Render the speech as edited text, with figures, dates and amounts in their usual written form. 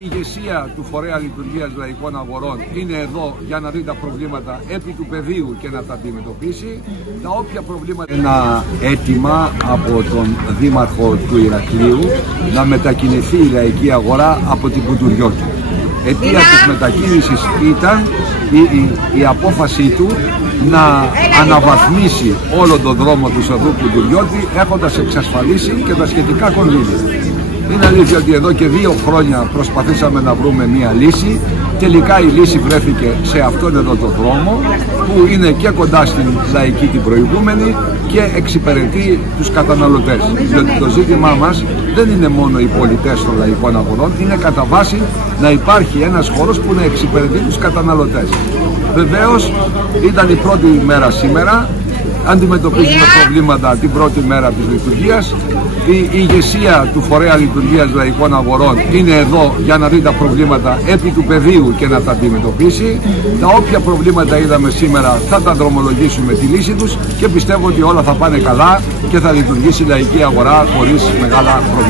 Η ηγεσία του Φορέα Λειτουργίας Λαϊκών Αγορών είναι εδώ για να δει τα προβλήματα επί του πεδίου και να τα αντιμετωπίσει. Τα όποια προβλήματα... Ένα αίτημα από τον Δήμαρχο του Ηρακλείου να μετακινηθεί η λαϊκή αγορά από την Κουντουριώτη. Αιτία της μετακίνησης ήταν η απόφασή του να αναβαθμίσει όλο τον δρόμο του Σαδού Κουντουριώτη, έχοντας εξασφαλίσει και τα σχετικά κονδύλια. Είναι αλήθεια ότι εδώ και 2 χρόνια προσπαθήσαμε να βρούμε μία λύση. Τελικά η λύση βρέθηκε σε αυτόν εδώ το δρόμο, που είναι και κοντά στην λαϊκή την προηγούμενη και εξυπηρετεί τους καταναλωτές. Διότι το ζήτημά μας δεν είναι μόνο οι πολιτές των λαϊκών αγορών, είναι κατά βάση να υπάρχει ένας χώρος που να εξυπηρετεί τους καταναλωτές. Βεβαίως ήταν η πρώτη μέρα σήμερα. Αντιμετωπίζουμε προβλήματα την πρώτη μέρα της λειτουργίας. Η ηγεσία του Φορέα Λειτουργίας Λαϊκών Αγορών είναι εδώ για να δει τα προβλήματα επί του πεδίου και να τα αντιμετωπίσει. Τα όποια προβλήματα είδαμε σήμερα θα τα δρομολογήσουμε τη λύση τους και πιστεύω ότι όλα θα πάνε καλά και θα λειτουργήσει η λαϊκή αγορά χωρίς μεγάλα προβλήματα.